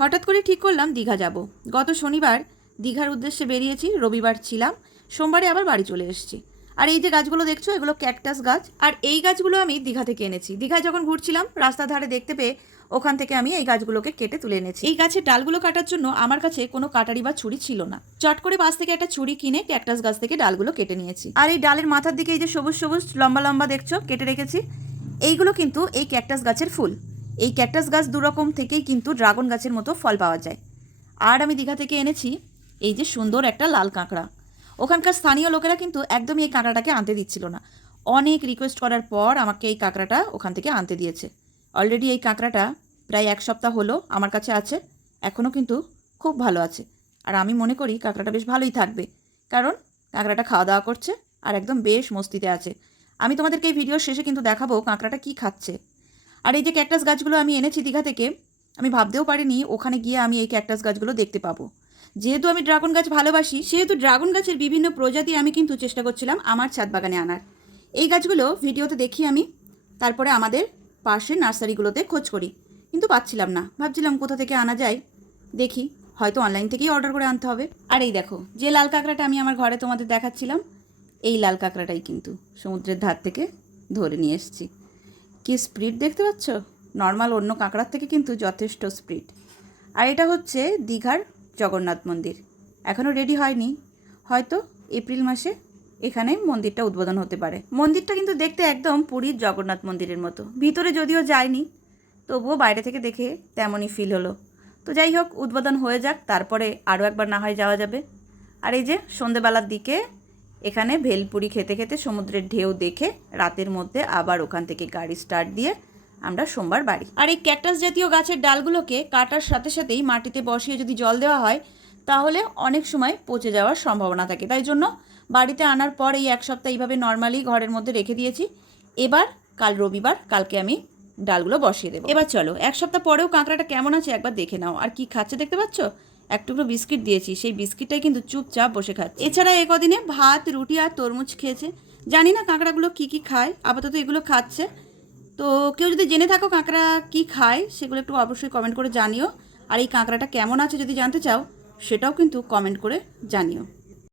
হঠাৎ করে ঠিক করলাম দীঘা যাব। গত শনিবার দীঘার উদ্দেশ্যে বেরিয়েছি, রবিবার ছিলাম, সোমবারে আবার বাড়ি চলে এসেছি। আর এই যে গাছগুলো দেখছ, এগুলো ক্যাকটাস গাছ, আর এই গাছগুলো আমি দীঘা থেকে এনেছি। দীঘায় যখন ঘুরছিলাম, রাস্তার ধারে দেখতে পেয়ে ওখান থেকে আমি এই গাছগুলোকে কেটে তুলে এনেছি। এই গাছের ডালগুলো কাটার জন্য আমার কাছে কোনো কাটারি বা ছুরি ছিল না। চট করে পাশ থেকে একটা ছুরি কিনে ক্যাকটাস গাছ থেকে ডালগুলো কেটে নিয়েছি। আর এই ডালের মাথার দিকে এই যে সবুজ সবুজ লম্বা লম্বা দেখছ, কেটে রেখেছি। এইগুলো কিন্তু এই ক্যাকটাস গাছের ফুল। এই ক্যাকটাস গাছ দুরকম থেকেই কিন্তু ড্রাগন গাছের মতো ফল পাওয়া যায়। আর আমি দীঘা থেকে এনেছি এই যে সুন্দর একটা লাল কাঁকড়া। ওখানকার স্থানীয় লোকেরা কিন্তু একদমই এই কাঁকড়াটাকে আনতে দিচ্ছিল না। অনেক রিকোয়েস্ট করার পর আমাকে এই কাঁকড়াটা ওখান থেকে আনতে দিয়েছে। অলরেডি এই কাঁকড়াটা প্রায় এক সপ্তাহ হলো আমার কাছে আছে এখনও কিন্তু খুব ভালো আছে। আর আমি মনে করি কাঁকড়াটা বেশ ভালোই থাকবে, কারণ কাঁকড়াটা খাওয়া দাওয়া করছে আর একদম বেশ মস্তিতে আছে। আমি তোমাদেরকে এই ভিডিওর শেষে কিন্তু দেখাবো কাঁকড়াটা কী খাচ্ছে। আর এই যে ক্যাকটাস গাছগুলো আমি এনেছি দীঘা থেকে, আমি ভাবতেও পারিনি ওখানে গিয়ে আমি এই ক্যাকটাস গাছগুলো দেখতে পাবো। যেহেতু আমি ড্রাগন গাছ ভালোবাসি, সেহেতু ড্রাগন গাছের বিভিন্ন প্রজাতি আমি কিন্তু চেষ্টা করছিলাম আমার ছাদ বাগানে আনার। এই গাছগুলো ভিডিওতে দেখি আমি, তারপরে আমাদের পাশের নার্সারিগুলোতে খোঁজ করি। কিন্তু পাচ্ছিলাম না, ভাবছিলাম কোথা থেকে আনা যায়, দেখি, হয়তো অনলাইন থেকেই অর্ডার করে আনতে হবে। আর এই দেখো, যে লাল কাঁকড়াটা আমি আমার ঘরে তোমাদের দেখাচ্ছিলাম, এই লাল কাঁকড়াটাই কিন্তু সমুদ্রের ধার থেকে ধরে নিয়ে এসেছি। কি স্পিড দেখতে পাচ্ছ? নর্মাল অন্য কাঁকড়ার থেকে কিন্তু যথেষ্ট স্পিড আর এটা হচ্ছে দীঘার জগন্নাথ মন্দির। এখনও রেডি হয়নি। হয়তো এপ্রিল মাসে এখানে মন্দিরটা উদ্বোধন হতে পারে। মন্দিরটা কিন্তু দেখতে একদম পুরীর জগন্নাথ মন্দিরের মতো। ভিতরে যদিও যায়নি, তবুও বাইরে থেকে দেখে তেমনই ফিল হলো। তো যাই হোক, উদ্বোধন হয়ে যাক, তারপরে আরও একবার না হয় যাওয়া যাবে। আর এই যে সন্ধেবেলার দিকে এখানে ভেলপুরি খেতে খেতে সমুদ্রের ঢেউ দেখে রাতের মধ্যে আবার ওখান থেকে গাড়ি স্টার্ট দিয়ে আমরা সোমবার বাড়ি। আর এই ক্যাকটাস জাতীয় গাছের ডালগুলোকে কাটার সাথে সাথেই মাটিতে বসিয়ে যদি জল দেওয়া হয়, তাহলে অনেক সময় পচে যাওয়ার সম্ভাবনা থাকে। তাই জন্য বাড়িতে আনার পর এই এক সপ্তাহ এইভাবে নর্মালি ঘরের মধ্যে রেখে দিয়েছি। এবার কাল রবিবার, কালকে আমি ডালগুলো বসিয়ে দেবো। এবার চলো, এক সপ্তাহ পরেও কাঁকড়াটা কেমন আছে একবার দেখে নাও। আর কি খাচ্ছে দেখতে পাচ্ছ? এক টুকরো বিস্কিট দিয়েছি, সেই বিস্কিটটাই কিন্তু চুপচাপ বসে খাচ্ছে। এছাড়া এ কদিনে ভাত, রুটি আর তরমুজ খেয়েছে। জানি না কাঁকড়াগুলো কি কি খায়, আপাতত এগুলো খাচ্ছে। তো কেউ যদি জেনে থাকো কাঁকড়া কি খায়, সেগুলো একটু অবশ্যই কমেন্ট করে জানিও। আর এই কাঁকড়াটা কেমন আছে যদি জানতে চাও, সেটাও কিন্তু কমেন্ট করে জানিও।